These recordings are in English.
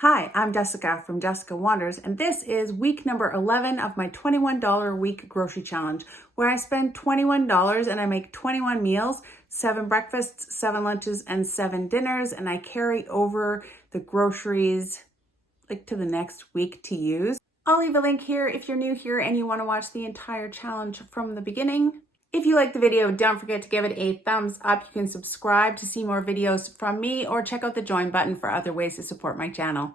Hi, I'm Jessica from Jessica Wanders, and this is week number 11 of my $21 a week grocery challenge, where I spend $21 and I make 21 meals, 7 breakfasts, 7 lunches, and 7 dinners, and I carry over the groceries to the next week to use. I'll leave a link here if you're new here and you want to watch the entire challenge from the beginning. If you like the video, don't forget to give it a thumbs up. You can subscribe to see more videos from me or check out the join button for other ways to support my channel.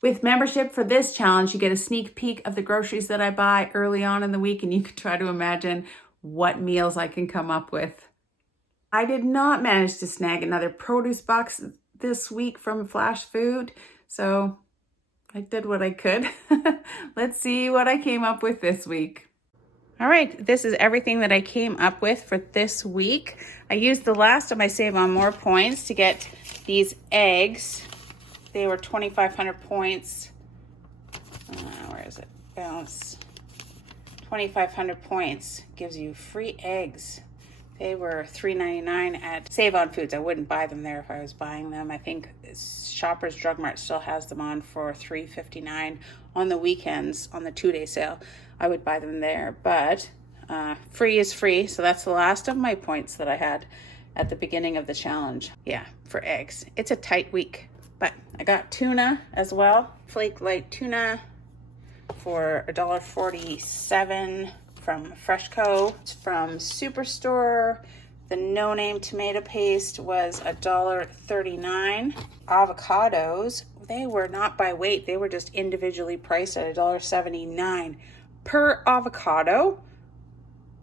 With membership for this challenge, you get a sneak peek of the groceries that I buy early on in the week, and you can try to imagine what meals I can come up with. I did not manage to snag another produce box this week from Flash Food, so I did what I could. Let's see what I came up with this week. All right, this is everything that I came up with for this week. I used the last of my Save on More points to get these eggs. They were 2,500 points. Where is it? Balance. 2,500 points gives you free eggs. They were $3.99 at Save on Foods. I wouldn't buy them there if I was buying them. I think Shoppers Drug Mart still has them on for $3.59 on the weekends on the 2-day sale. I would buy them there, but free is free. So that's the last of my points that I had at the beginning of the challenge. Yeah, for eggs. It's a tight week, but I got tuna as well. Flake light tuna for $1.47 from Freshco. It's from Superstore. The no-name tomato paste was $1.39. Avocados, they were not by weight. They were just individually priced at $1.79 per avocado.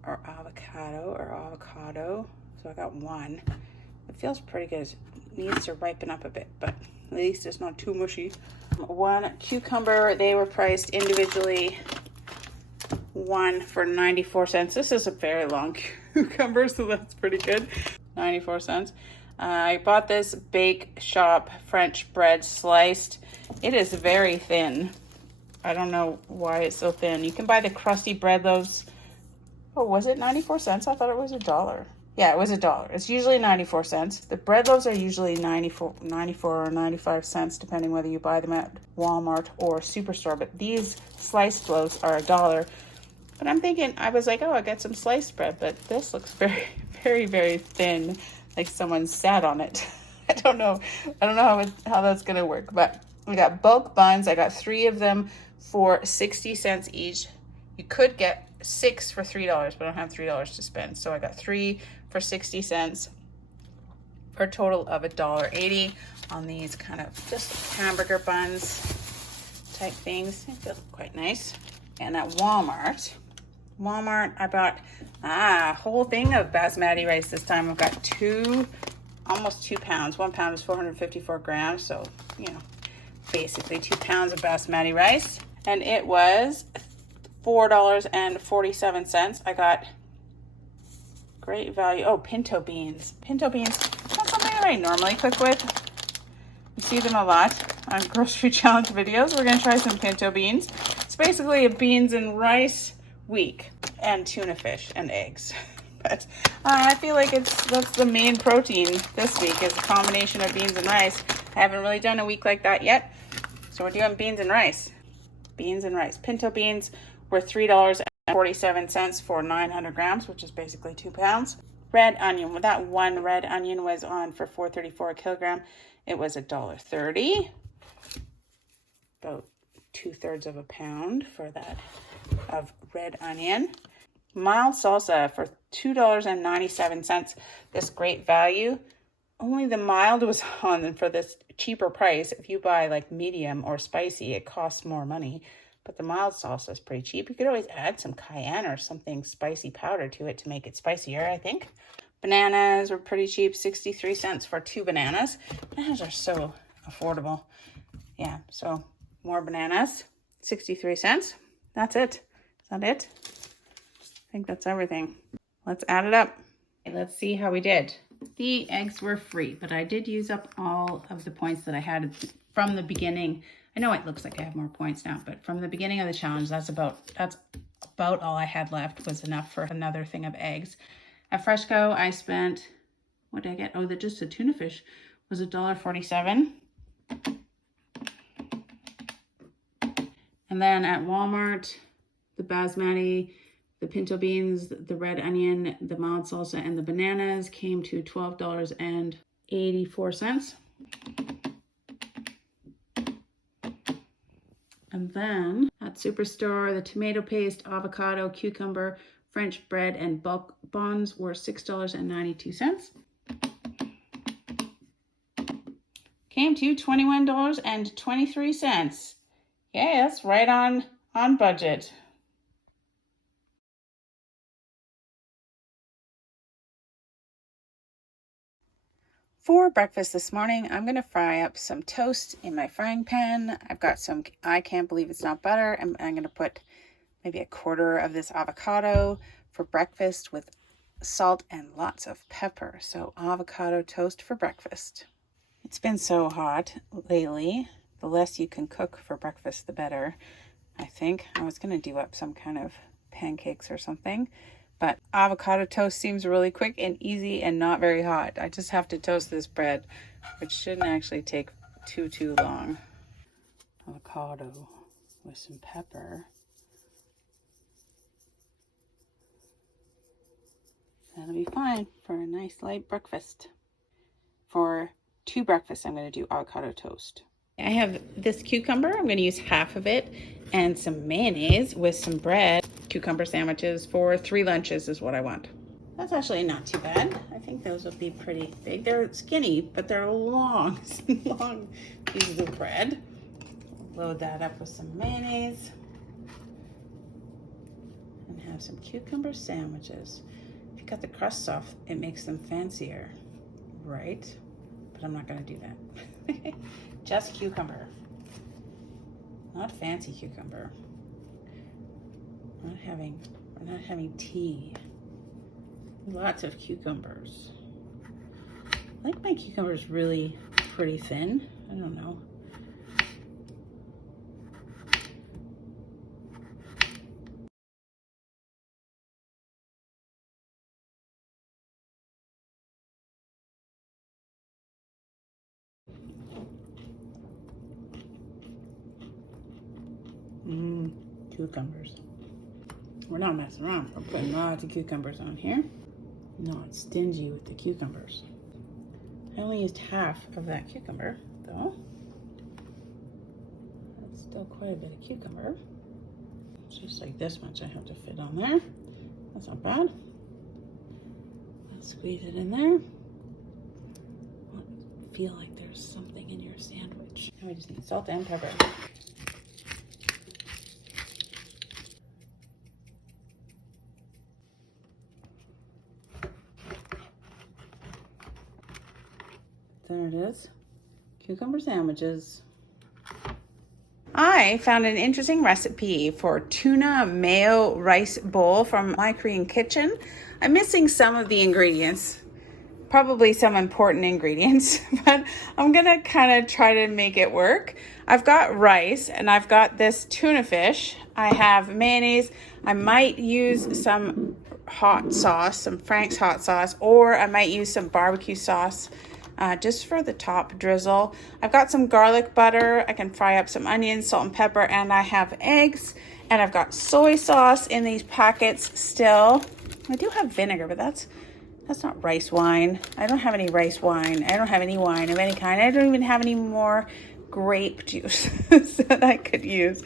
Or avocado. So I got one. It feels pretty good. It needs to ripen up a bit, but at least it's not too mushy. One cucumber, they were priced individually, one for 94 cents. This is a very long cucumber, so that's pretty good. 94 cents. I bought this Bake Shop French bread sliced. It is very thin. I don't know why it's so thin. You can buy the crusty bread loaves. Oh, was it 94 cents? I thought it was $1. Yeah, it was $1. It's usually 94 cents. The bread loaves are usually 94 or 95 cents, depending whether you buy them at Walmart or Superstore. But these sliced loaves are $1. But I'm thinking, I was like, oh, I got some sliced bread, but this looks very, very, very thin, like someone sat on it. I don't know how that's gonna work, but we got bulk buns. I got 3 of them for 60 cents each. You could get 6 for $3, but I don't have $3 to spend. So I got 3 for 60 cents for a total of $1.80 on these kind of just hamburger buns type things. They feel quite nice. And at Walmart, I bought a whole thing of basmati rice this time. I've got almost 2 pounds. 1 pound is 454 grams. So, basically 2 pounds of basmati rice. And it was $4.47. I got great value. Oh, pinto beans. Pinto beans, not something that I normally cook with. You see them a lot on grocery challenge videos. We're gonna try some pinto beans. It's basically a beans and rice week, and tuna fish and eggs. But I feel like that's the main protein this week, is a combination of beans and rice. I haven't really done a week like that yet. So we're doing beans and rice. Beans and rice. Pinto beans were $3.47 for 900 grams, which is basically 2 pounds. Red onion, that one red onion was on for $4.34 a kilogram. It was $1.30, about 2/3 of a pound for that of red onion. Mild salsa for $2.97. This great value. Only the mild was on for this cheaper price. If you buy like medium or spicy, it costs more money. But the mild salsa is pretty cheap. You could always add some cayenne or something spicy powder to it to make it spicier, I think. Bananas were pretty cheap, 63 cents for 2 bananas. Bananas are so affordable. Yeah, so more bananas, 63 cents. That's it. Is that it? I think that's everything. Let's add it up. Okay, let's see how we did. The eggs were free, but I did use up all of the points that I had from the beginning. I know it looks like I have more points now, but from the beginning of the challenge, that's about all I had left was enough for another thing of eggs. At Freshco, I spent, what did I get? Oh, just the tuna fish was $1.47. And then at Walmart, the basmati, the pinto beans, the red onion, the mild salsa, and the bananas came to $12.84. And then at Superstore, the tomato paste, avocado, cucumber, French bread, and bulk buns were $6.92. Came to $21.23. Yeah, that's right on budget. For breakfast this morning, I'm going to fry up some toast in my frying pan. I've got some, I can't believe it's not butter. I'm going to put maybe a quarter of this avocado for breakfast with salt and lots of pepper. So avocado toast for breakfast. It's been so hot lately. The less you can cook for breakfast, the better, I think. I was going to do up some kind of pancakes or something, but avocado toast seems really quick and easy and not very hot. I just have to toast this bread, which shouldn't actually take too long. Avocado with some pepper. That'll be fine for a nice light breakfast. For 2 breakfasts, I'm going to do avocado toast. I have this cucumber. I'm going to use half of it and some mayonnaise with some bread. Cucumber sandwiches for 3 lunches is what I want. That's actually not too bad. I think those will be pretty big. They're skinny, but they're long, long pieces of bread. Load that up with some mayonnaise and have some cucumber sandwiches. If you cut the crusts off, it makes them fancier, right? But I'm not going to do that. Just cucumber, not fancy cucumber. We're not having tea. Lots of cucumbers. I like my cucumbers really pretty thin. I don't know. Cucumbers. We're not messing around. We're putting lots of cucumbers on here. Not stingy with the cucumbers. I only used half of that cucumber, though. That's still quite a bit of cucumber. It's just like this much I have to fit on there. That's not bad. Let's squeeze it in there. Feel like there's something in your sandwich. Now we just need salt and pepper. There it is. Cucumber sandwiches. I found an interesting recipe for tuna mayo rice bowl from My Korean Kitchen. I'm missing some of the ingredients, probably some important ingredients, but I'm gonna kind of try to make it work. I've got rice and I've got this tuna fish. I have mayonnaise. I might use some hot sauce, some Frank's hot sauce, or I might use some barbecue sauce. Just for the top drizzle. I've got some garlic butter. I can fry up some onions, salt and pepper, and I have eggs. And I've got soy sauce in these packets still. I do have vinegar, but that's not rice wine. I don't have any rice wine. I don't have any wine of any kind. I don't even have any more grape juice that I could use.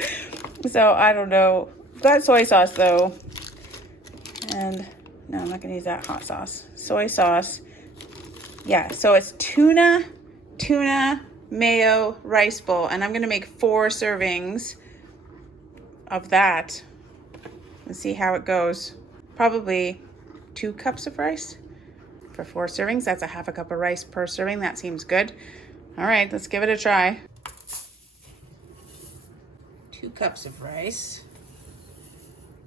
So I don't know. I've got soy sauce though. And no, I'm not gonna use that hot sauce. Soy sauce. Yeah, so it's tuna, mayo, rice bowl. And I'm going to make 4 servings of that. Let's see how it goes. Probably 2 cups of rice for 4 servings. That's a half a cup of rice per serving. That seems good. All right, let's give it a try. 2 cups of rice.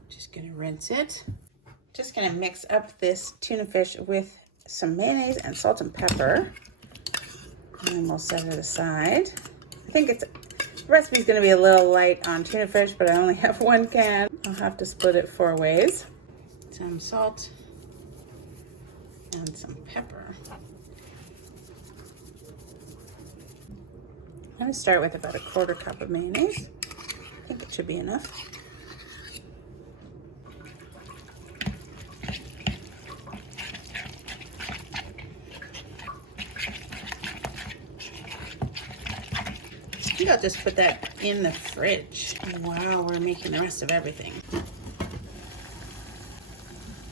Just going to rinse it. Just going to mix up this tuna fish with some mayonnaise and salt and pepper, and then we'll set it aside. I think the recipe's going to be a little light on tuna fish, but I only have 1 can. I'll have to split it 4 ways. Some salt and some pepper. I'm going to start with about a 1/4 cup of mayonnaise. think it should be enough. I think I'll just put that in the fridge while we're making the rest of everything.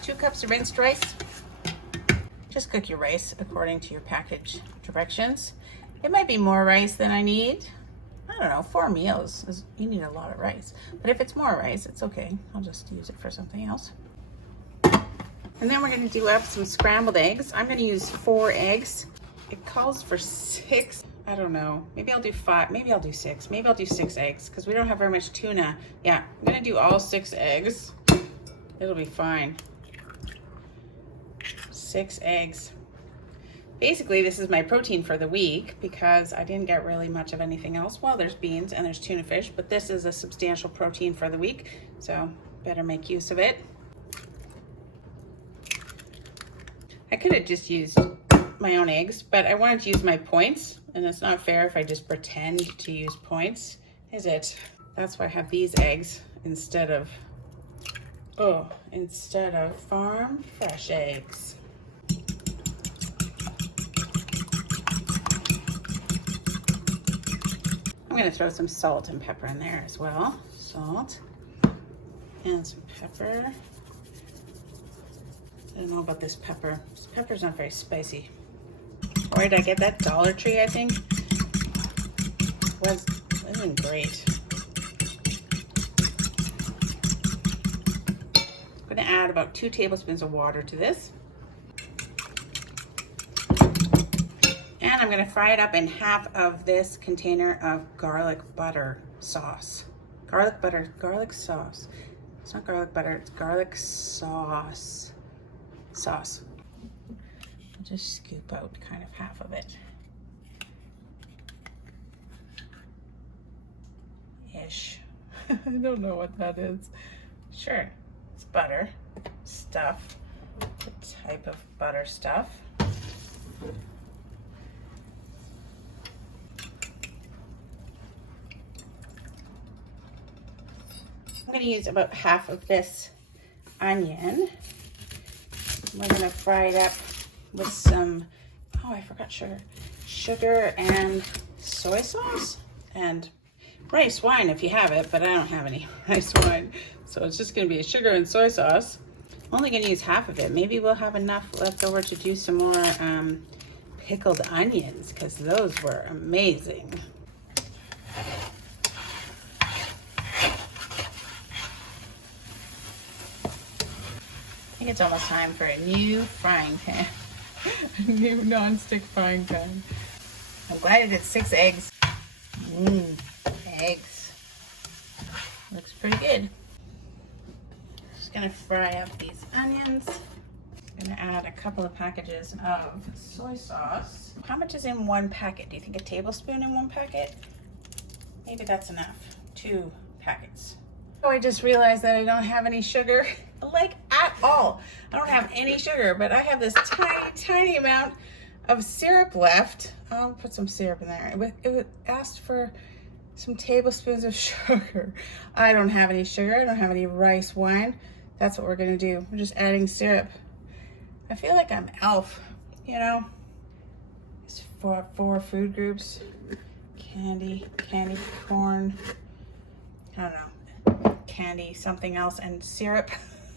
2 cups of rinsed rice. Just cook your rice according to your package directions. It might be more rice than I need. I don't know, 4 meals, you need a lot of rice. But if it's more rice, it's okay. I'll just use it for something else. And then we're gonna do up some scrambled eggs. I'm gonna use 4 eggs. It calls for 6. I don't know, maybe I'll do 5, maybe I'll do 6. Maybe I'll do 6 eggs because we don't have very much tuna. Yeah, I'm gonna do all 6 eggs. It'll be fine. 6 eggs. Basically, this is my protein for the week because I didn't get really much of anything else. Well, there's beans and there's tuna fish, but this is a substantial protein for the week, so better make use of it. I could have just used my own eggs, but I wanted to use my points, and it's not fair if I just pretend to use points, is it? That's why I have these eggs instead of farm fresh eggs. I'm gonna throw some salt and pepper in there as well. Salt and some pepper. I don't know about this pepper. This pepper's not very spicy. Where did I get that? Dollar Tree, I think. Wasn't great. I'm gonna add about 2 tablespoons of water to this. And I'm gonna fry it up in half of this container of garlic butter sauce. Garlic sauce. It's not garlic butter, it's garlic sauce. I'll just scoop out kind of half of it. Ish. I don't know what that is. Sure, it's butter stuff, the type of butter stuff. I'm going to use about half of this onion. We're going to fry it up with some, oh, I forgot sugar. Sugar and soy sauce and rice wine if you have it, but I don't have any rice wine. So it's just going to be a sugar and soy sauce. I'm only going to use half of it. Maybe we'll have enough left over to do some more pickled onions because those were amazing. I think it's almost time for a new frying pan. A new non-stick frying pan. I'm glad I did 6 eggs. Eggs. Looks pretty good. Just gonna fry up these onions. Gonna add a couple of packages of soy sauce. How much is in 1 packet? Do you think a tablespoon in 1 packet? Maybe that's enough. 2 packets. Oh, I just realized that I don't have any sugar, like at all. I don't have any sugar, but I have this tiny amount of syrup left. I'll put some syrup in there. It asked for some tablespoons of sugar. I don't have any sugar. I don't have any rice wine. That's what we're gonna do. We're just adding syrup. I feel like I'm Elf, you know? It's for 4 food groups. Candy corn, I don't know. Candy, something else, and syrup.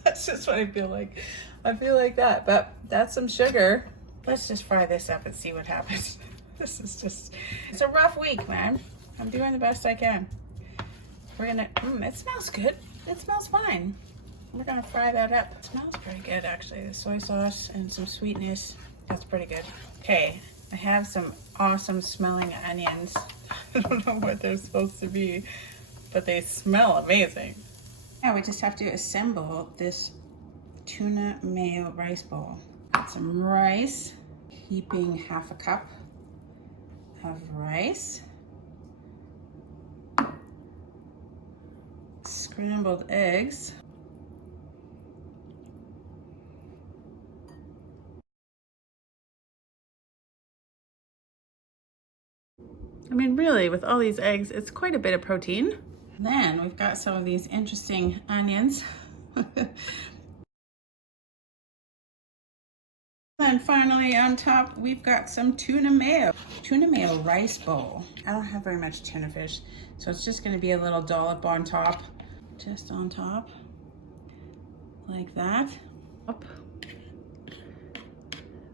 That's just what I feel like. I feel like that, but that's some sugar. Let's just fry this up and see what happens. This is just, it's a rough week, man. I'm doing the best I can. We're gonna, it smells good. It smells fine. We're gonna fry that up. It smells pretty good, actually. The soy sauce and some sweetness, that's pretty good. Okay, I have some awesome smelling onions. I don't know what they're supposed to be, but they smell amazing. Now we just have to assemble this tuna mayo rice bowl. Got some rice, heaping half a cup of rice, scrambled eggs, I mean, really, with all these eggs, it's quite a bit of protein. Then we've got some of these interesting onions. And finally on top, we've got some tuna mayo. Tuna mayo rice bowl. I don't have very much tuna fish, so it's just gonna be a little dollop on top. Just on top, like that. Up.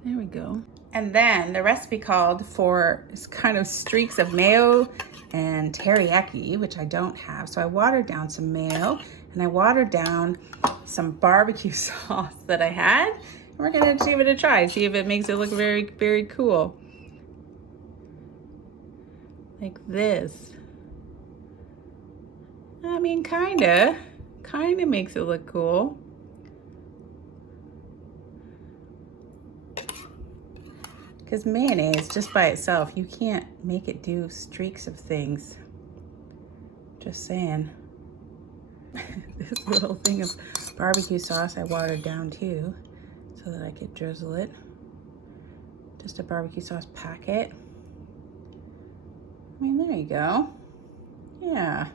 There we go. And then the recipe called for kind of streaks of mayo and teriyaki, which I don't have. So I watered down some mayo and I watered down some barbecue sauce that I had. We're gonna give it a try, see if it makes it look very, very cool. Like this. I mean, kinda makes it look cool. Because mayonnaise, just by itself, you can't make it do streaks of things. Just saying. This little thing of barbecue sauce I watered down too, so that I could drizzle it. Just a barbecue sauce packet. I mean, there you go. Yeah.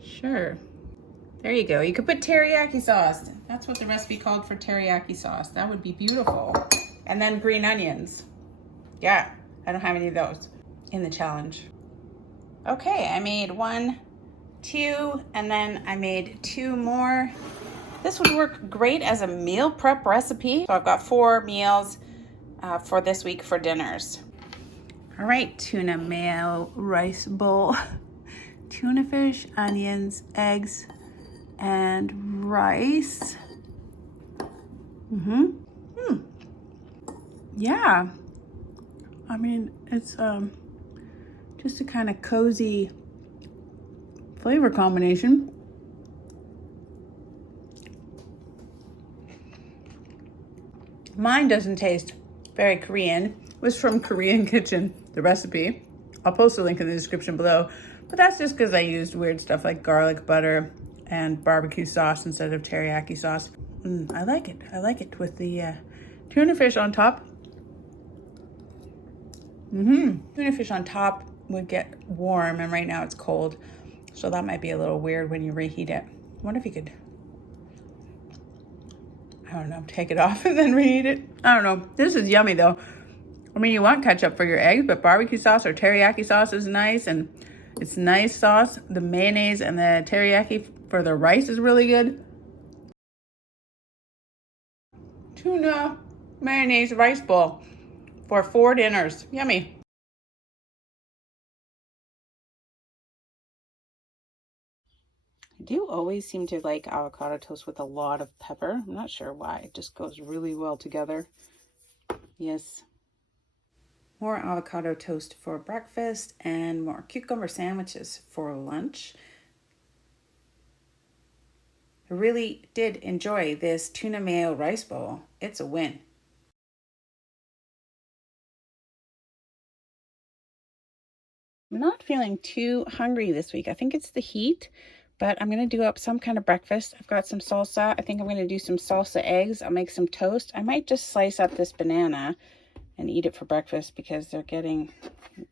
Sure. There you go. You could put teriyaki sauce. That's what the recipe called for, teriyaki sauce. That would be beautiful. And then green onions. Yeah, I don't have any of those in the challenge. Okay, I made 1, 2, and then I made 2 more. This would work great as a meal prep recipe. So I've got 4 meals for this week for dinners. All right, tuna mayo rice bowl. Tuna fish, onions, eggs, and rice. Yeah. I mean, it's just a kind of cozy flavor combination. Mine doesn't taste very Korean. It was from Korean Kitchen, the recipe. I'll post a link in the description below, but that's just because I used weird stuff like garlic butter and barbecue sauce instead of teriyaki sauce. I like it. I like it with the tuna fish on top. Tuna fish on top would get warm, and right now it's cold, so that might be a little weird when you reheat it. I wonder if you could, I don't know, take it off and then reheat it. I don't know. This is yummy though. I mean, you want ketchup for your eggs, but barbecue sauce or teriyaki sauce is nice, and it's nice sauce. The mayonnaise and the teriyaki for the rice is really good. Tuna mayonnaise rice bowl for 4 dinners. Yummy. I do always seem to like avocado toast with a lot of pepper. I'm not sure why. It just goes really well together. Yes. More avocado toast for breakfast and more cucumber sandwiches for lunch. I really did enjoy this tuna mayo rice bowl. It's a win. I'm not feeling too hungry this week. I think it's the heat, but I'm going to do up some kind of breakfast. I've got some salsa. I think I'm going to do some salsa eggs. I'll make some toast. I might just slice up this banana and eat it for breakfast because they're getting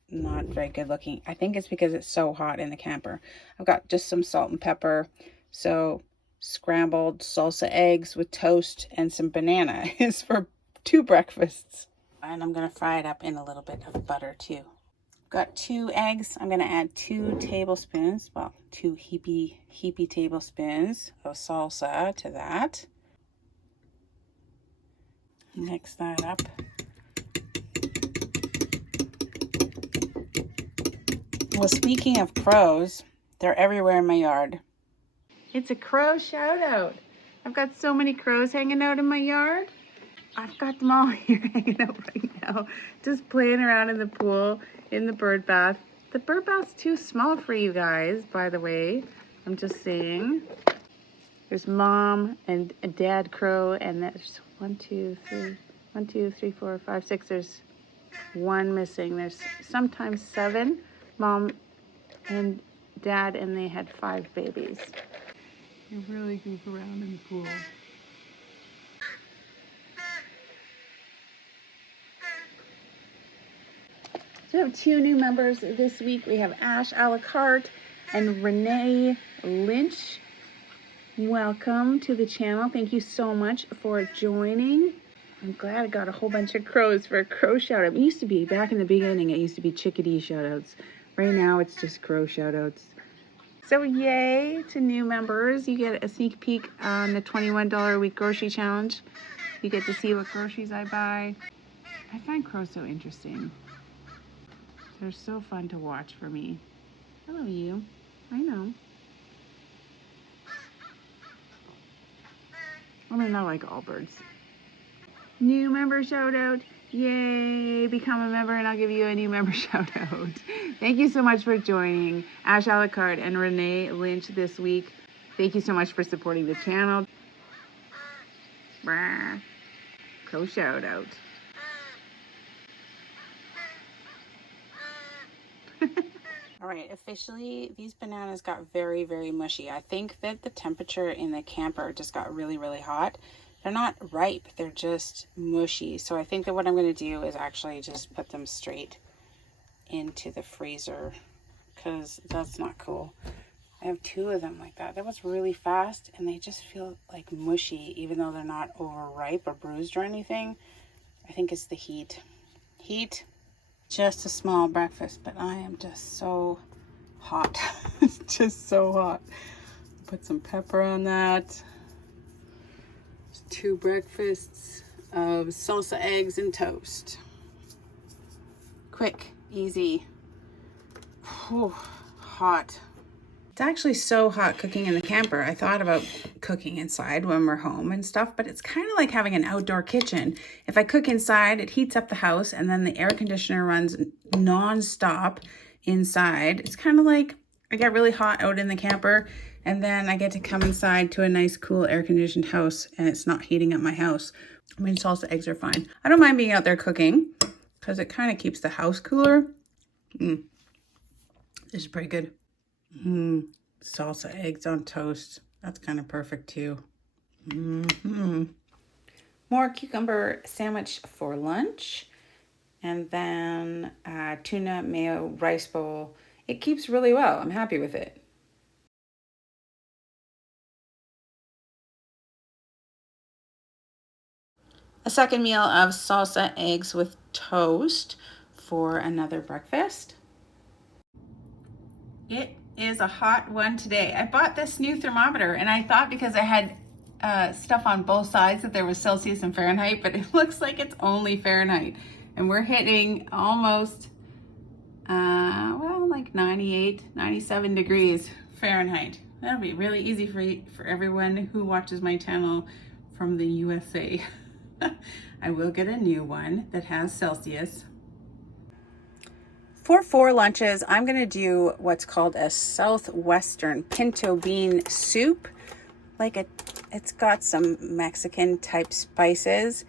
not very good looking. I think it's because it's so hot in the camper. I've got just some salt and pepper. So scrambled salsa eggs with toast and some banana is for 2 breakfasts. And I'm going to fry it up in a little bit of butter too. Got 2 eggs. I'm going to add 2 tablespoons, well, 2 heapy tablespoons of salsa to that. Mix that up. Well, speaking of crows, they're everywhere in my yard. It's a crow shout out. I've got so many crows hanging out in my yard. I've got them all here hanging out right now, just playing around in the pool, in the bird bath. The bird bath's too small for you guys, by the way. I'm just saying. There's mom and dad crow, and there's 1, 2, 3, 4, 5, 6. There's 1 missing. There's sometimes 7, mom and dad, and they had 5 babies. They really goof around in the pool. So we have 2 new members this week. We have Ash a la carte and Renee Lynch. Welcome to the channel. Thank you so much for joining. I'm glad I got a whole bunch of crows for a crow shout out. It used to be, back in the beginning, it used to be chickadee shout outs. Right now it's just crow shout outs. So yay to new members. You get a sneak peek on the $21 a week grocery challenge. You get to see what groceries I buy. I find crows so interesting. They're so fun to watch for me. Hello, you. I know. I mean, not like all birds. New member shout out. Yay, become a member and I'll give you a new member shout out. Thank you so much for joining Ash a la carte and Renee Lynch this week. Thank you so much for supporting the channel. Brr. Crow shout out. All right, officially, these bananas got very, very mushy. I think that the temperature in the camper just got really, really hot. They're not ripe, they're just mushy. So I think that what I'm going to do is actually just put them straight into the freezer because that's not cool. I have 2 of them like that. That was really fast and they just feel like mushy even though they're not overripe or bruised or anything. I think it's the heat. Heat. Just a small breakfast, but I am just so hot. It's just so hot. Put some pepper on that. 2 breakfasts of salsa eggs and toast. Quick, easy. Whew, hot. It's actually so hot cooking in the camper. I thought about cooking inside when we're home and stuff, but it's kind of like having an outdoor kitchen. If I cook inside, it heats up the house and then the air conditioner runs non-stop inside. It's kind of like I get really hot out in the camper and then I get to come inside to a nice, cool, air-conditioned house and it's not heating up my house. I mean, salsa eggs are fine. I don't mind being out there cooking because it kind of keeps the house cooler. This is pretty good. Salsa eggs on toast. That's kind of perfect too. More cucumber sandwich for lunch. And then tuna mayo rice bowl. It keeps really well. I'm happy with it. A second meal of salsa eggs with toast for another breakfast. It is a hot one today. I bought this new thermometer and I thought because I had stuff on both sides that there was Celsius and Fahrenheit, but it looks like it's only Fahrenheit. And we're hitting almost, well, like 98, 97 degrees Fahrenheit. That'll be really easy for everyone who watches my channel from the USA. I will get a new one that has Celsius. For 4 lunches, I'm going to do what's called a Southwestern pinto bean soup. It's got some Mexican type spices.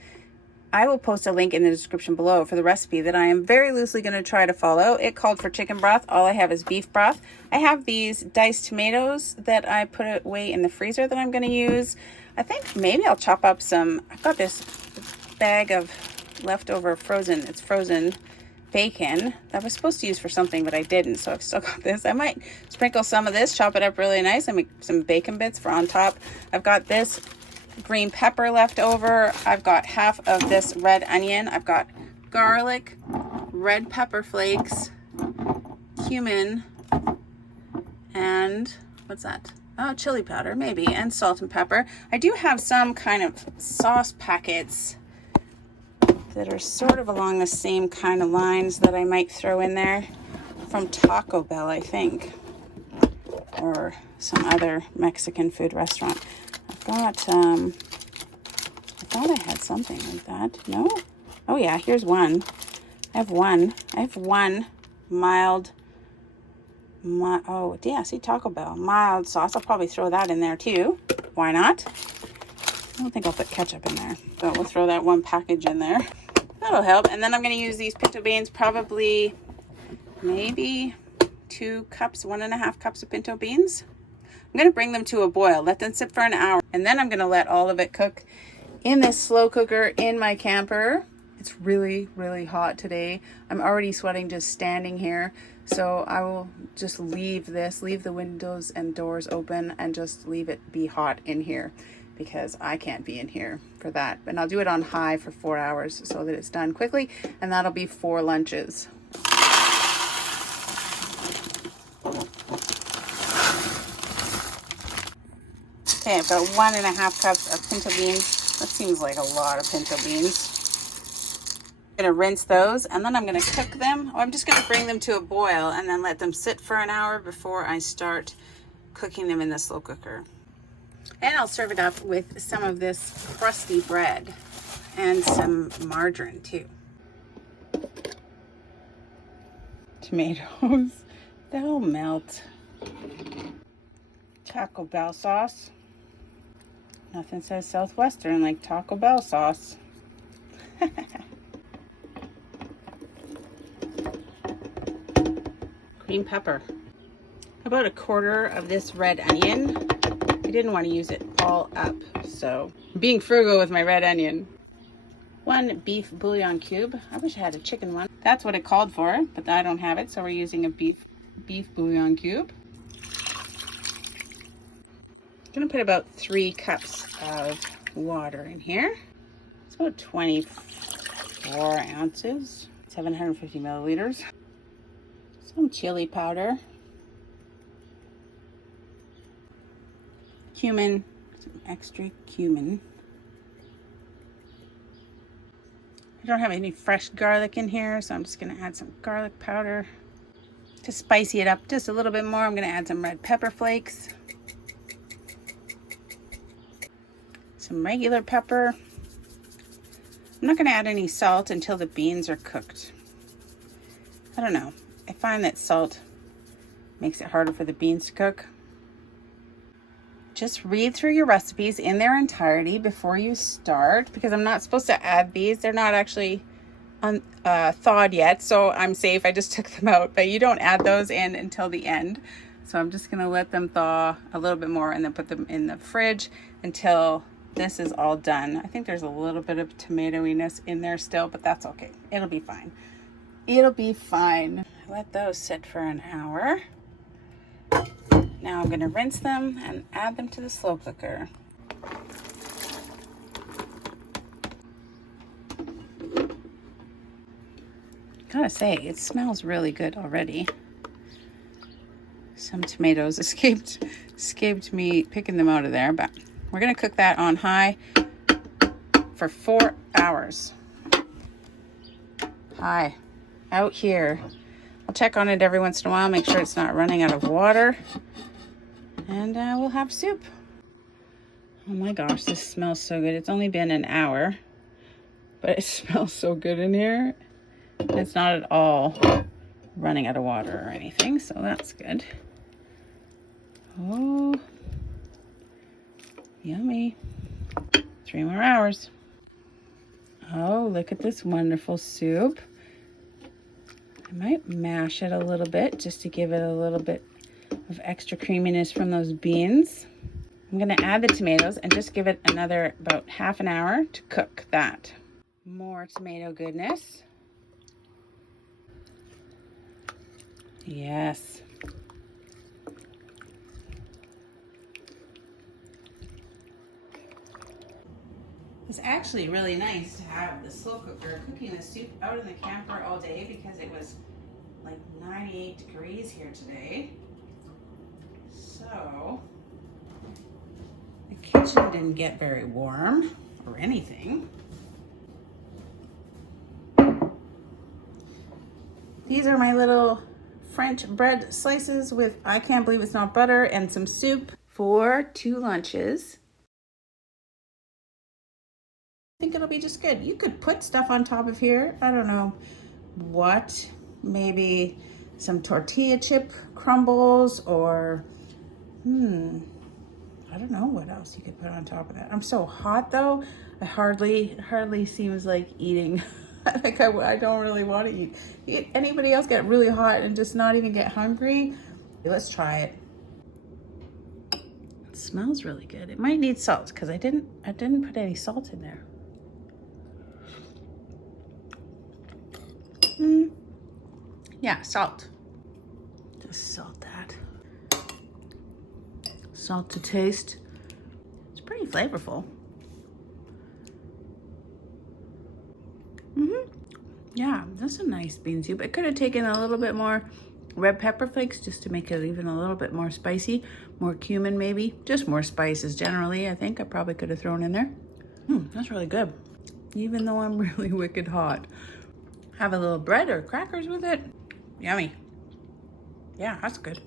I will post a link in the description below for the recipe that I am very loosely going to try to follow. It called for chicken broth. All I have is beef broth. I have these diced tomatoes that I put away in the freezer that I'm going to use. I think maybe I'll chop up some. I've got this bag of leftover frozen bacon that I was supposed to use for something, but I didn't, so I've still got this. I might sprinkle some of this, chop it up really nice, and make some bacon bits for on top. I've got this green pepper left over. I've got half of this red onion. I've got garlic, red pepper flakes, cumin, and what's that? Oh, chili powder, maybe, and salt and pepper. I do have some kind of sauce packets that are sort of along the same kind of lines that I might throw in there from Taco Bell, I think, or some other Mexican food restaurant. I've got, I thought I had something like that. No? Oh yeah, here's one. I have one mild, oh yeah, see, Taco Bell, mild sauce. I'll probably throw that in there too. Why not? I don't think I'll put ketchup in there, but we'll throw that one package in there. That'll help. And then I'm going to use these pinto beans, probably maybe 2 cups, 1.5 cups of pinto beans. I'm going to bring them to a boil, let them sit for an hour, and then I'm going to let all of it cook in this slow cooker in my camper. It's really, really hot today. I'm already sweating just standing here. So I will just leave the windows and doors open and just leave it be hot in here because I can't be in here for that. And I'll do it on high for 4 hours so that it's done quickly, and that'll be 4 lunches. Okay, I've got 1.5 cups of pinto beans. That seems like a lot of pinto beans. I'm gonna rinse those and then I'm gonna cook them. I'm just gonna bring them to a boil and then let them sit for an hour before I start cooking them in the slow cooker. And I'll serve it up with some of this crusty bread and some margarine too. Tomatoes, they'll melt. Taco Bell sauce. Nothing says Southwestern like Taco Bell sauce. Green pepper. About 1/4 of this red onion. I didn't want to use it all up, so I'm being frugal with my red onion. 1 beef bouillon cube. I wish I had a chicken one. That's what it called for, but I don't have it, so we're using a beef bouillon cube. I'm gonna put about 3 cups of water in here. It's about 24 ounces, 750 milliliters. Some chili powder, cumin, some extra cumin. I don't have any fresh garlic in here, so I'm just gonna add some garlic powder. To spicy it up just a little bit more, I'm gonna add some red pepper flakes, some regular pepper. I'm not gonna add any salt until the beans are cooked. I don't know. I find that salt makes it harder for the beans to cook. Just read through your recipes in their entirety before you start, because I'm not supposed to add these. They're not actually thawed yet, so I'm safe. I just took them out, but you don't add those in until the end. So I'm just gonna let them thaw a little bit more and then put them in the fridge until this is all done. I think there's a little bit of tomatoiness in there still, but that's okay. It'll be fine. It'll be fine. Let those sit for an hour. Now I'm gonna rinse them and add them to the slow cooker. Gotta say, it smells really good already. Some tomatoes escaped me picking them out of there, but we're gonna cook that on high for 4 hours. High, out here. I'll check on it every once in a while, make sure it's not running out of water. And we'll have soup. Oh my gosh, this smells so good. It's only been an hour, but it smells so good in here. It's not at all running out of water or anything, so that's good. Oh, yummy. 3 more hours. Oh, look at this wonderful soup. I might mash it a little bit just to give it a little bit of extra creaminess from those beans. I'm gonna add the tomatoes and just give it another about half an hour to cook that. More tomato goodness. Yes. It's actually really nice to have the slow cooker cooking the soup out in the camper all day because it was like 98 degrees here today. So the kitchen didn't get very warm or anything. These are my little French bread slices with, I can't believe it's not butter, and some soup for 2 lunches. I think it'll be just good. You could put stuff on top of here. I don't know what, maybe some tortilla chip crumbles or I don't know what else you could put on top of that. I'm so hot though. I hardly seems like eating. Like I don't really want to eat. Anybody else get really hot and just not even get hungry? Let's try it. It smells really good. It might need salt because I didn't put any salt in there. Yeah, salt. Just salt that. Salt to taste. It's pretty flavorful. Yeah, that's a nice bean soup. I could have taken a little bit more red pepper flakes just to make it even a little bit more spicy. More cumin maybe. Just more spices generally, I think I probably could have thrown in there. That's really good. Even though I'm really wicked hot. Have a little bread or crackers with it. Yummy. Yeah, that's good.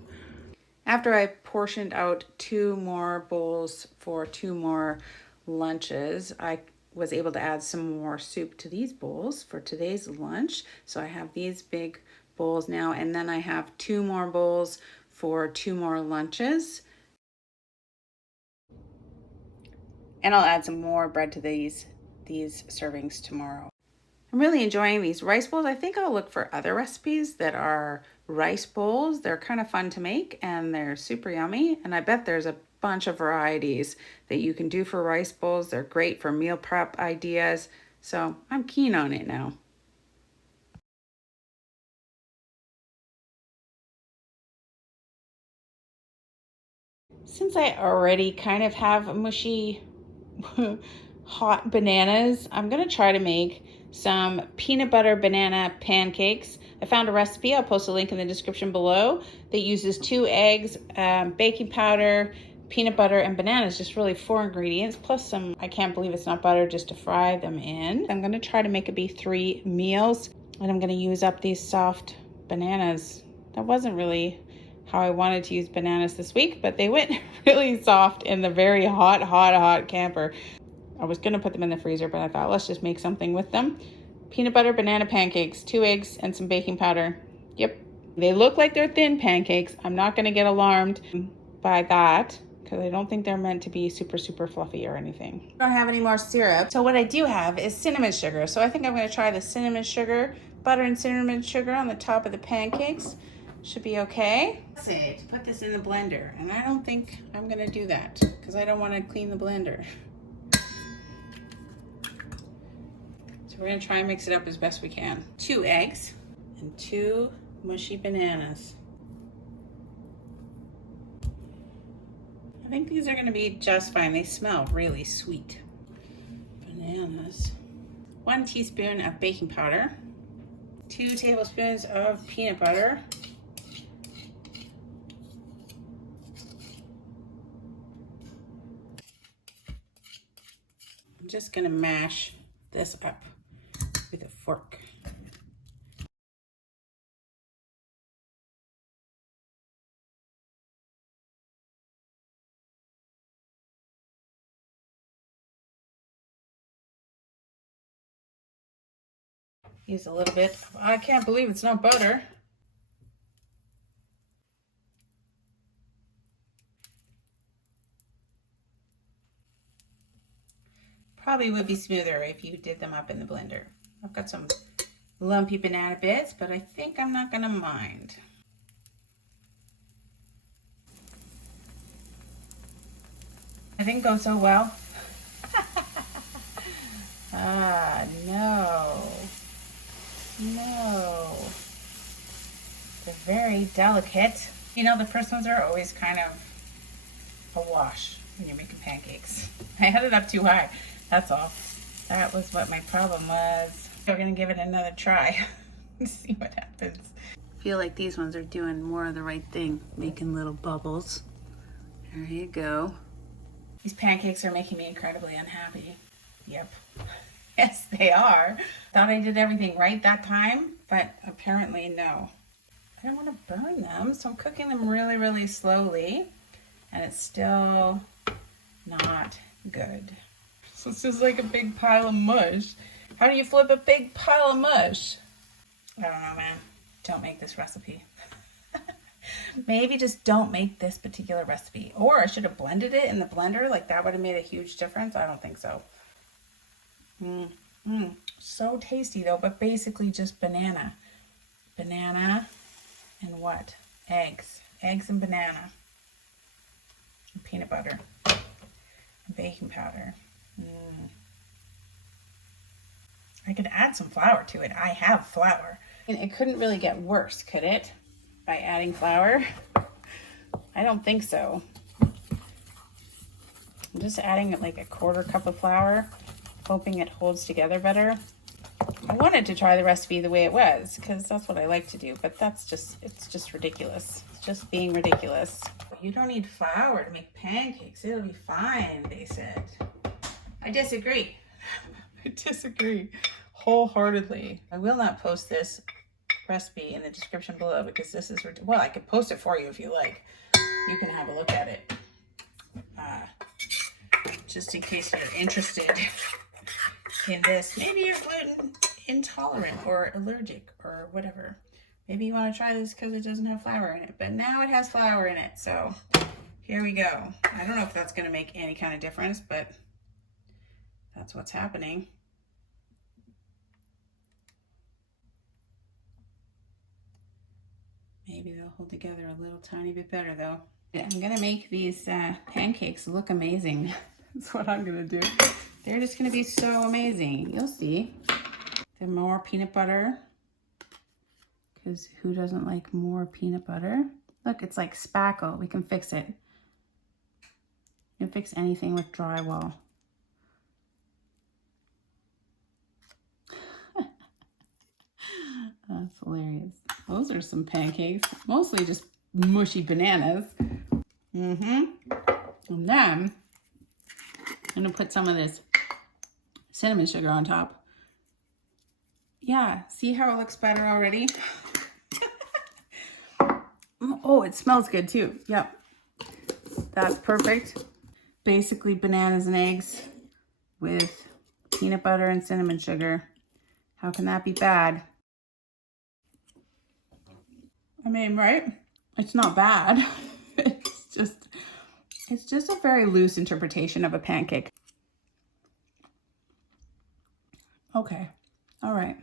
After I portioned out 2 more bowls for 2 more lunches, I was able to add some more soup to these bowls for today's lunch. So I have these big bowls now, and then I have 2 more bowls for 2 more lunches. And I'll add some more bread to these servings tomorrow. I'm really enjoying these rice bowls. I think I'll look for other recipes that are rice bowls. They're kind of fun to make and they're super yummy. And I bet there's a bunch of varieties that you can do for rice bowls. They're great for meal prep ideas. So I'm keen on it now. Since I already kind of have mushy hot bananas, I'm gonna try to make some peanut butter banana pancakes. I found a recipe, I'll post a link in the description below, that uses 2 eggs, baking powder, peanut butter, and bananas. Just really 4 ingredients, plus some, I can't believe it's not butter, just to fry them in. I'm gonna try to make it be 3 meals, and I'm gonna use up these soft bananas. That wasn't really how I wanted to use bananas this week, but they went really soft in the very hot camper. I was gonna put them in the freezer, but I thought let's just make something with them. Peanut butter banana pancakes, 2 eggs and some baking powder. Yep, they look like they're thin pancakes. I'm not gonna get alarmed by that because I don't think they're meant to be super fluffy or anything. I don't have any more syrup. So what I do have is cinnamon sugar. So I think I'm gonna try the cinnamon sugar, butter and cinnamon sugar on the top of the pancakes. Should be okay. Let's say to put this in the blender, and I don't think I'm gonna do that because I don't want to clean the blender. So we're gonna try and mix it up as best we can. 2 eggs and 2 mushy bananas. I think these are gonna be just fine. They smell really sweet. Bananas. 1 teaspoon of baking powder. 2 tablespoons of peanut butter. I'm just gonna mash this up with a fork. Use a little bit. I can't believe it's not butter. Probably would be smoother if you did them up in the blender. I've got some lumpy banana bits, but I think I'm not gonna mind. I didn't go so well. No. No. They're very delicate. You know, the first ones are always kind of a wash when you're making pancakes. I had it up too high, that's all. That was what my problem was. We're gonna give it another try and see what happens. I feel like these ones are doing more of the right thing, making little bubbles. There you go. These pancakes are making me incredibly unhappy. Yep. Yes, they are. Thought I did everything right that time, but apparently no. I don't want to burn them, so I'm cooking them really slowly, and it's still not good. So it's just like a big pile of mush. How do you flip a big pile of mush? I don't know, man. Don't make this recipe. Maybe just don't make this particular recipe. Or I should have blended it in the blender. Like that would have made a huge difference. I don't think so. So tasty though, but basically just banana. Banana and what? Eggs. Eggs and banana. And peanut butter. And baking powder. I could add some flour to it. I have flour. It couldn't really get worse, could it? By adding flour? I don't think so. I'm just adding like a 1/4 cup of flour, hoping it holds together better. I wanted to try the recipe the way it was because that's what I like to do, but it's just ridiculous. It's just being ridiculous. You don't need flour to make pancakes. It'll be fine, they said. I disagree. I disagree wholeheartedly. I will not post this recipe in the description below because this is, well, I could post it for you if you like. You can have a look at it. Just in case you're interested in this. Maybe you're gluten intolerant or allergic or whatever. Maybe you want to try this because it doesn't have flour in it, but now it has flour in it. So here we go. I don't know if that's going to make any kind of difference, but that's what's happening. Maybe they'll hold together a little tiny bit better though. I'm gonna make these pancakes look amazing. That's what I'm gonna do. They're just gonna be so amazing. You'll see. The more peanut butter, because who doesn't like more peanut butter? Look, it's like spackle. We can fix it. You can fix anything with drywall. That's hilarious. Those are some pancakes. Mostly just mushy bananas. And then I'm gonna put some of this cinnamon sugar on top. Yeah, see how it looks better already? Oh, it smells good too. Yep, that's perfect. Basically bananas and eggs with peanut butter and cinnamon sugar. How can that be bad? I mean, right? It's not bad. It's just a very loose interpretation of a pancake. Okay, all right.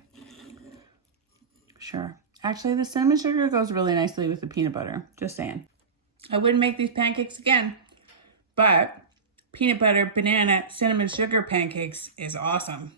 Sure. Actually, the cinnamon sugar goes really nicely with the peanut butter. Just saying. I wouldn't make these pancakes again, but peanut butter, banana, cinnamon sugar pancakes is awesome.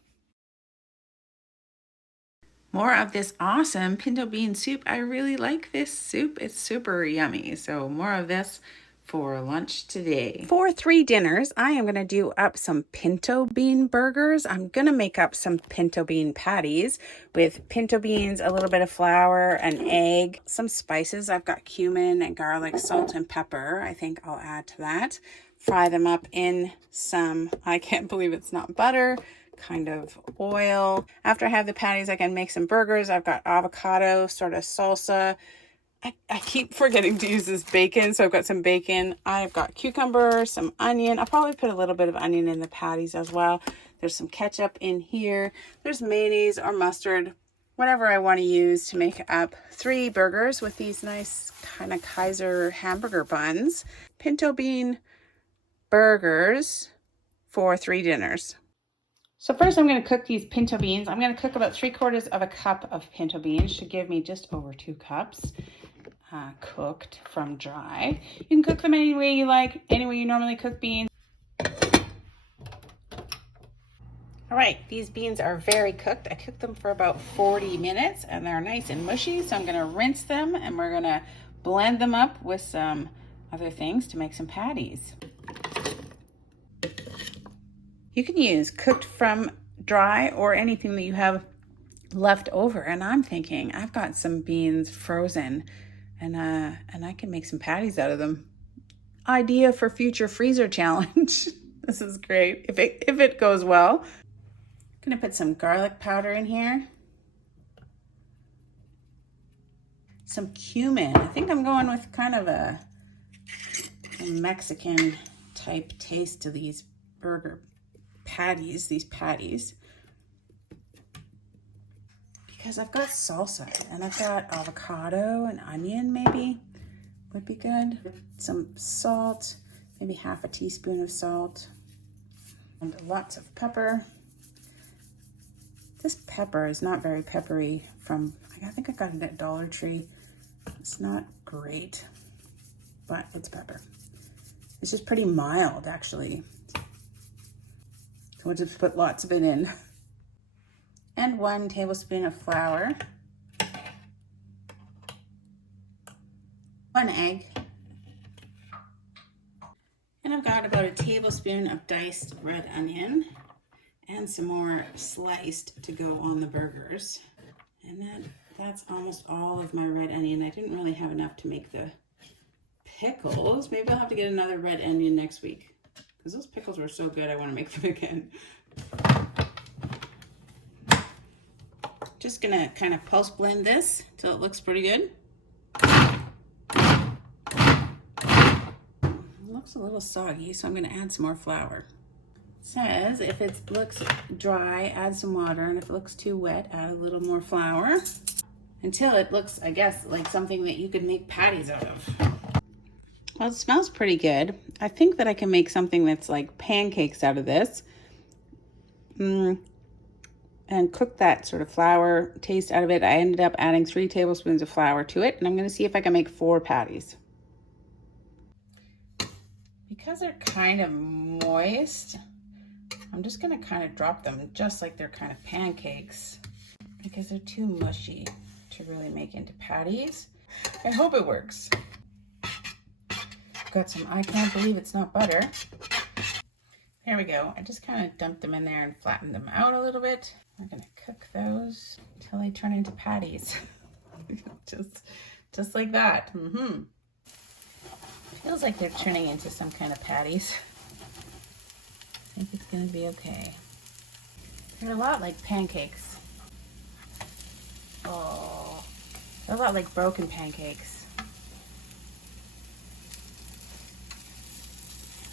More of this awesome pinto bean soup. I really like this soup. It's super yummy. So more of this for lunch today. For 3 dinners, I am going to do up some pinto bean burgers. I'm going to make up some pinto bean patties with pinto beans, a little bit of flour, an egg, some spices. I've got cumin and garlic, salt and pepper. I think I'll add to that. Fry them up in some, I can't believe it's not butter, kind of oil. After I have the patties, I can make some burgers. I've got avocado, sort of salsa. I keep forgetting to use this bacon, so I've got some bacon. I've got cucumber, some onion. I'll probably put a little bit of onion in the patties as well. There's some ketchup in here. There's mayonnaise or mustard, whatever I want to use to make up 3 burgers with these nice kind of Kaiser hamburger buns. Pinto bean burgers for 3 dinners. So first I'm going to cook these pinto beans. I'm going to cook about 3/4 of a cup of pinto beans. Should give me just over 2 cups cooked from dry. You can cook them any way you like, any way you normally cook beans. All right, these beans are very cooked. I cooked them for about 40 minutes and they're nice and mushy. So I'm going to rinse them and we're going to blend them up with some other things to make some patties. You can use cooked from dry or anything that you have left over. And I'm thinking I've got some beans frozen and I can make some patties out of them. Idea for future freezer challenge. This is great if it goes well. I'm gonna put some garlic powder in here. Some cumin. I think I'm going with kind of a Mexican type taste to these burger patties, because I've got salsa and I've got avocado and onion, maybe would be good. Some salt, maybe half a teaspoon of salt, and lots of pepper. This pepper is not very peppery I think I got it at Dollar Tree. It's not great, but it's pepper. It's just pretty mild, actually. So we'll just put lots of it in. And 1 tablespoon of flour. 1 egg. And I've got about a tablespoon of diced red onion and some more sliced to go on the burgers. And then that's almost all of my red onion. I didn't really have enough to make the pickles. Maybe I'll have to get another red onion next week because those pickles were so good I want to make them again. Just gonna kind of pulse blend this till it looks pretty good. It looks a little soggy, so I'm gonna add some more flour. It says if it looks dry, add some water, and if it looks too wet, add a little more flour until it looks, I guess, like something that you could make patties out of. Well, it smells pretty good. I think that I can make something that's like pancakes out of this. And cook that sort of flour taste out of it. I ended up adding 3 tablespoons of flour to it, and I'm gonna see if I can make 4 patties. Because they're kind of moist, I'm just gonna kind of drop them just like they're kind of pancakes because they're too mushy to really make into patties. I hope it works. Got some, I can't believe it's not butter. There we go. I just kind of dumped them in there and flattened them out a little bit. We're gonna cook those until they turn into patties. just like that. Feels like they're turning into some kind of patties. I think it's gonna be okay. They're a lot like pancakes. Oh, they're a lot like broken pancakes.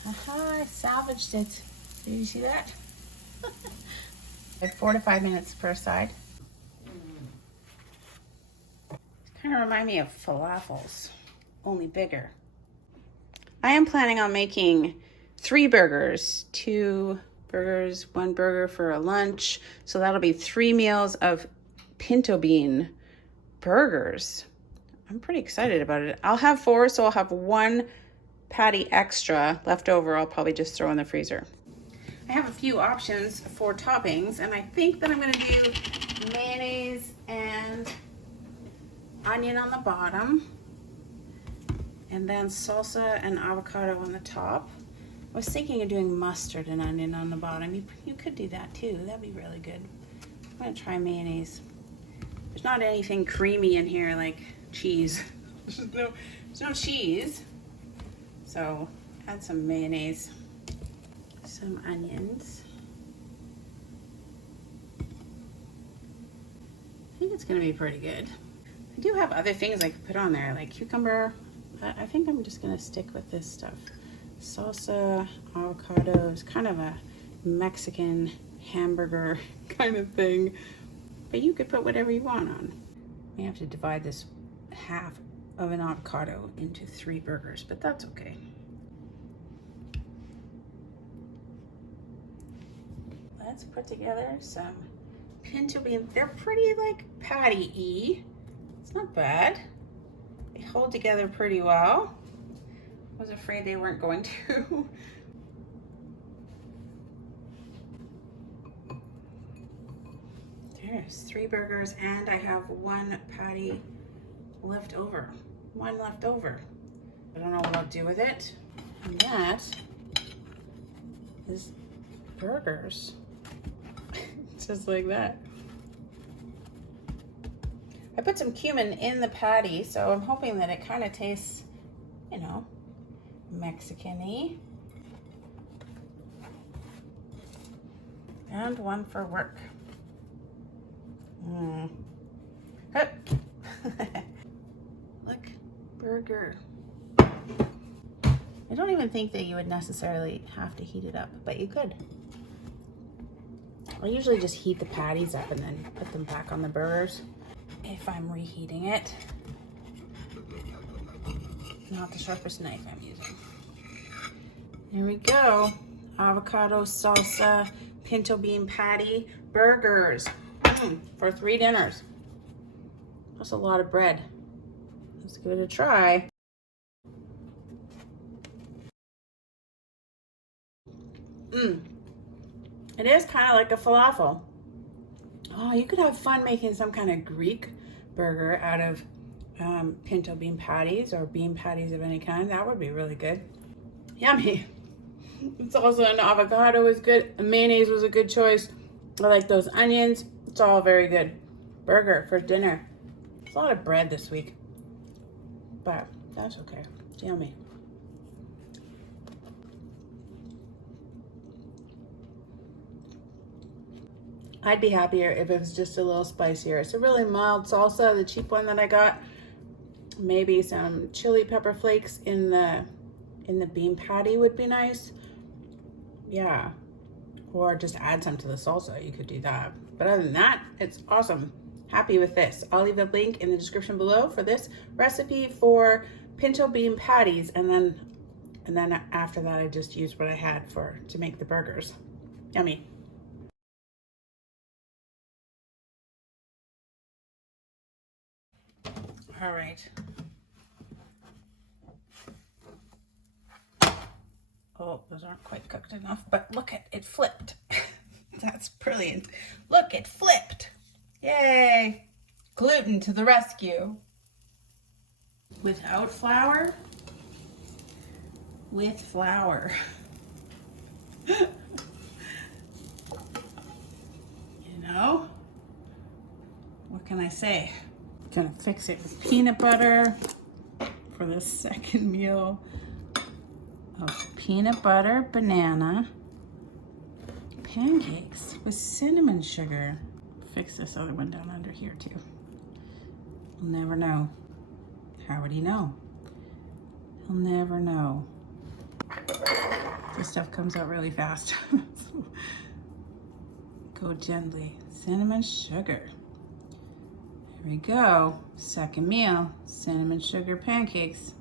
Aha, I salvaged it. Did you see that? Like 4 to 5 minutes per side. Kind of remind me of falafels, only bigger. I am planning on making 3 burgers, 2 burgers, 1 burger for a lunch. So that'll be 3 meals of pinto bean burgers. I'm pretty excited about it. I'll have 4, so I'll have 1 patty extra left over. I'll probably just throw in the freezer. I have a few options for toppings, and I think that I'm going to do mayonnaise and onion on the bottom, and then salsa and avocado on the top. I was thinking of doing mustard and onion on the bottom. You could do that too. That'd be really good. I'm going to try mayonnaise. There's not anything creamy in here like cheese. There's no cheese. So add some mayonnaise, some onions. I think it's gonna be pretty good. I do have other things I could put on there, like cucumber. I think I'm just gonna stick with this stuff. Salsa, avocados, kind of a Mexican hamburger kind of thing. But you could put whatever you want on. You have to divide this half of an avocado into 3 burgers, but that's okay. Let's put together some pinto beans. They're pretty like patty-y. It's not bad. They hold together pretty well. I was afraid they weren't going to. There's 3 burgers, and I have 1 patty left over. 1 left over. I don't know what I'll do with it. And that is burgers. Just like that. I put some cumin in the patty, so I'm hoping that it kind of tastes, you know, Mexican-y. And 1 for work. Look, burger. I don't even think that you would necessarily have to heat it up, but you could. I usually just heat the patties up and then put them back on the burgers if I'm reheating it. Not the sharpest knife I'm using. Here we go. Avocado, salsa, pinto bean patty, burgers for 3 dinners. That's a lot of bread. Let's give it a try. It is kind of like a falafel. Oh, you could have fun making some kind of Greek burger out of pinto bean patties or bean patties of any kind. That would be really good. Yummy. Salsa and avocado is good. Mayonnaise was a good choice. I like those onions. It's all very good. Burger for dinner. It's a lot of bread this week, but that's okay. It's yummy. I'd be happier if it was just a little spicier. It's a really mild salsa, the cheap one that I got. Maybe some chili pepper flakes in the bean patty would be nice. Yeah, or just add some to the salsa. You could do that. But other than that, it's awesome. Happy with this. I'll leave a link in the description below for this recipe for pinto bean patties, and then after that, I just used what I had to make the burgers. Yummy. All right. Oh, those aren't quite cooked enough, but look at it flipped. That's brilliant. Look, it flipped. Yay. Gluten to the rescue. Without flour, with flour. You know, what can I say? Gonna fix it with peanut butter for the second meal of peanut butter banana pancakes with cinnamon sugar. Fix this other one down under here too. We'll never know. How would he know? He'll never know. This stuff comes out really fast. So go gently. Cinnamon sugar. There we go. Second meal, cinnamon sugar pancakes.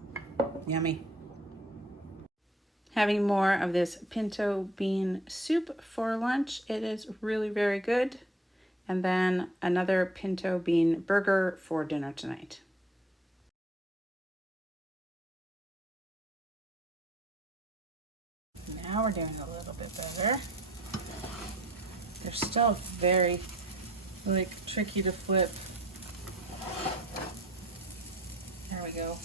Yummy. Having more of this pinto bean soup for lunch. It is really very good. And then another pinto bean burger for dinner tonight. Now we're doing a little bit better. They're still very tricky to flip. There we go.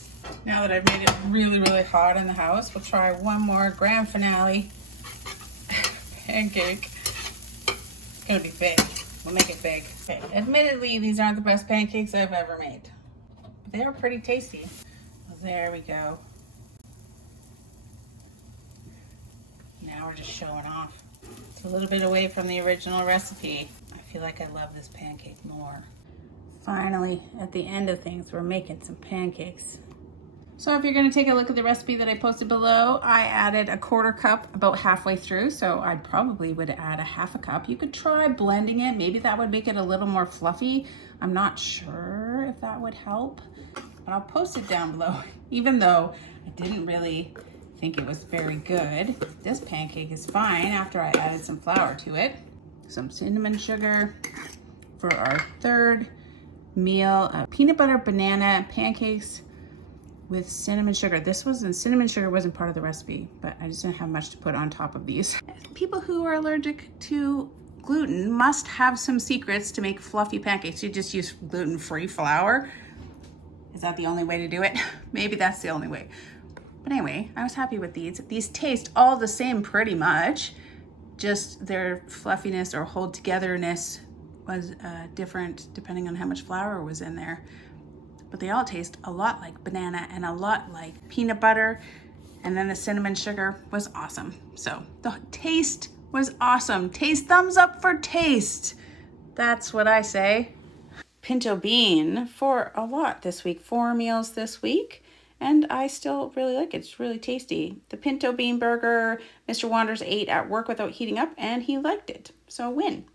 Now that I've made it really, really hot in the house, we'll try one more grand finale pancake. It's gonna be big. We'll make it big. Okay. Admittedly, these aren't the best pancakes I've ever made, but they are pretty tasty. There we go. Now we're just showing off. It's a little bit away from the original recipe. I feel like I love this pancake more. Finally, at the end of things, we're making some pancakes. So if you're gonna take a look at the recipe that I posted below, I added a 1/4 cup about halfway through, so I probably would add a 1/2 cup. You could try blending it. Maybe that would make it a little more fluffy. I'm not sure if that would help, but I'll post it down below. Even though I didn't really think it was very good, this pancake is fine after I added some flour to it. Some cinnamon sugar for our third meal of peanut butter banana pancakes with cinnamon sugar. Cinnamon sugar wasn't part of the recipe, but I just didn't have much to put on top of these. People who are allergic to gluten must have some secrets to make fluffy pancakes. You just use gluten-free flour. Is that the only way to do it? Maybe that's the only way. But anyway, I was happy with these. These taste all the same pretty much, just their fluffiness or hold togetherness was different depending on how much flour was in there. But they all taste a lot like banana and a lot like peanut butter. And then the cinnamon sugar was awesome. So the taste was awesome. Taste, thumbs up for taste. That's what I say. Pinto bean for a lot this week, 4 meals this week. And I still really like it. It's really tasty. The pinto bean burger, Mr. Wanders ate at work without heating up and he liked it. So win.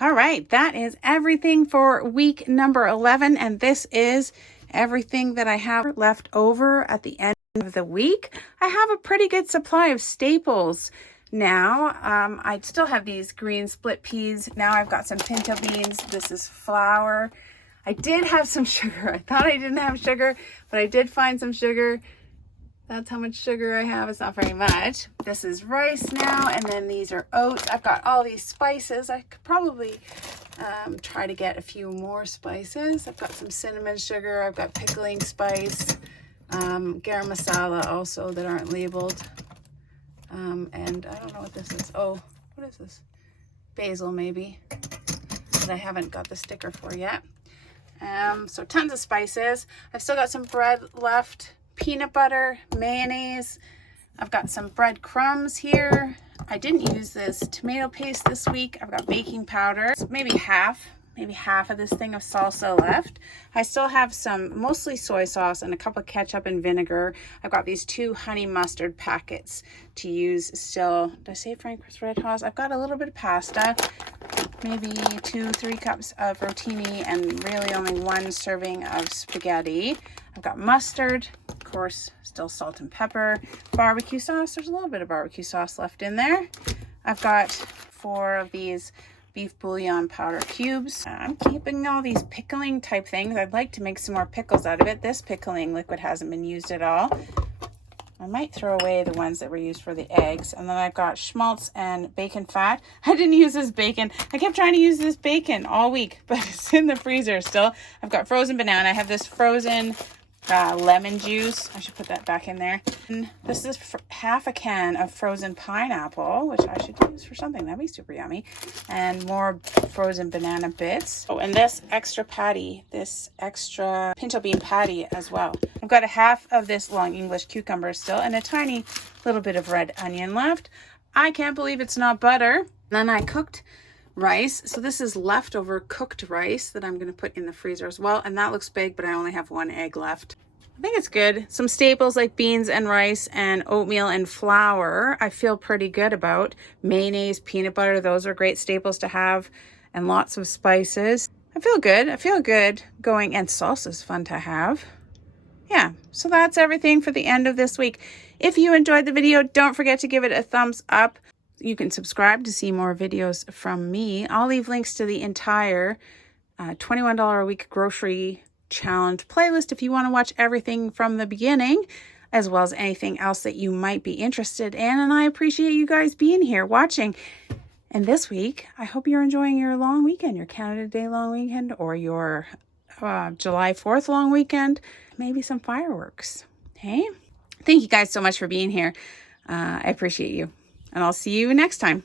All right, that is everything for week number 11, and this is everything that I have left over at the end of the week. I have a pretty good supply of staples now. I still have these green split peas. Now I've got some pinto beans. This is flour. I did have some sugar. I thought I didn't have sugar, but I did find some sugar. That's how much sugar I have. It's not very much. This is rice now, and then these are oats. I've got all these spices. I could probably Try to get a few more spices. I've got some cinnamon sugar. I've got pickling spice, garam masala also that aren't labeled. And I don't know what this is. Oh, what is this? Basil maybe, that I haven't got the sticker for yet. So tons of spices. I've still got some bread left, peanut butter, mayonnaise. I've got some breadcrumbs here. I didn't use this tomato paste this week. I've got baking powder, maybe half of this thing of salsa left. I still have some mostly soy sauce and a cup of ketchup and vinegar. I've got these 2 honey mustard packets to use still. Did I say Frankfurt's Red Hot? I've got a little bit of pasta, maybe 2-3 cups of rotini, and really only 1 serving of spaghetti. I've got mustard, of course, still salt and pepper, barbecue sauce. There's a little bit of barbecue sauce left in there. I've got 4 of these beef bouillon powder cubes. I'm keeping all these pickling type things. I'd like to make some more pickles out of it. This pickling liquid hasn't been used at all. I might throw away the ones that were used for the eggs. And then I've got schmaltz and bacon fat. I didn't use this bacon. I kept trying to use this bacon all week, but it's in the freezer still. I've got frozen banana. I have this frozen lemon juice. I should put that back in there. And this is half a can of frozen pineapple, which I should use for something. That'd be super yummy. And more frozen banana bits. Oh, and this extra patty, this extra pinto bean patty as well. I've got a half of this long English cucumber still and a tiny little bit of red onion left. I can't believe it's not butter. Then I cooked rice. So this is leftover cooked rice that I'm going to put in the freezer as well. And that looks big, but I only have 1 egg left. I think it's good. Some staples like beans and rice and oatmeal and flour, I feel pretty good about. Mayonnaise, peanut butter, those are great staples to have. And lots of spices. I feel good. I feel good going, and salsa is fun to have. Yeah, so that's everything for the end of this week. If you enjoyed the video, don't forget to give it a thumbs up. You can subscribe to see more videos from me. I'll leave links to the entire $21 a week grocery challenge playlist if you want to watch everything from the beginning, as well as anything else that you might be interested in. And I appreciate you guys being here watching. And this week, I hope you're enjoying your long weekend, your Canada Day long weekend, or your July 4th long weekend, maybe some fireworks. Hey, thank you guys so much for being here. I appreciate you. And I'll see you next time.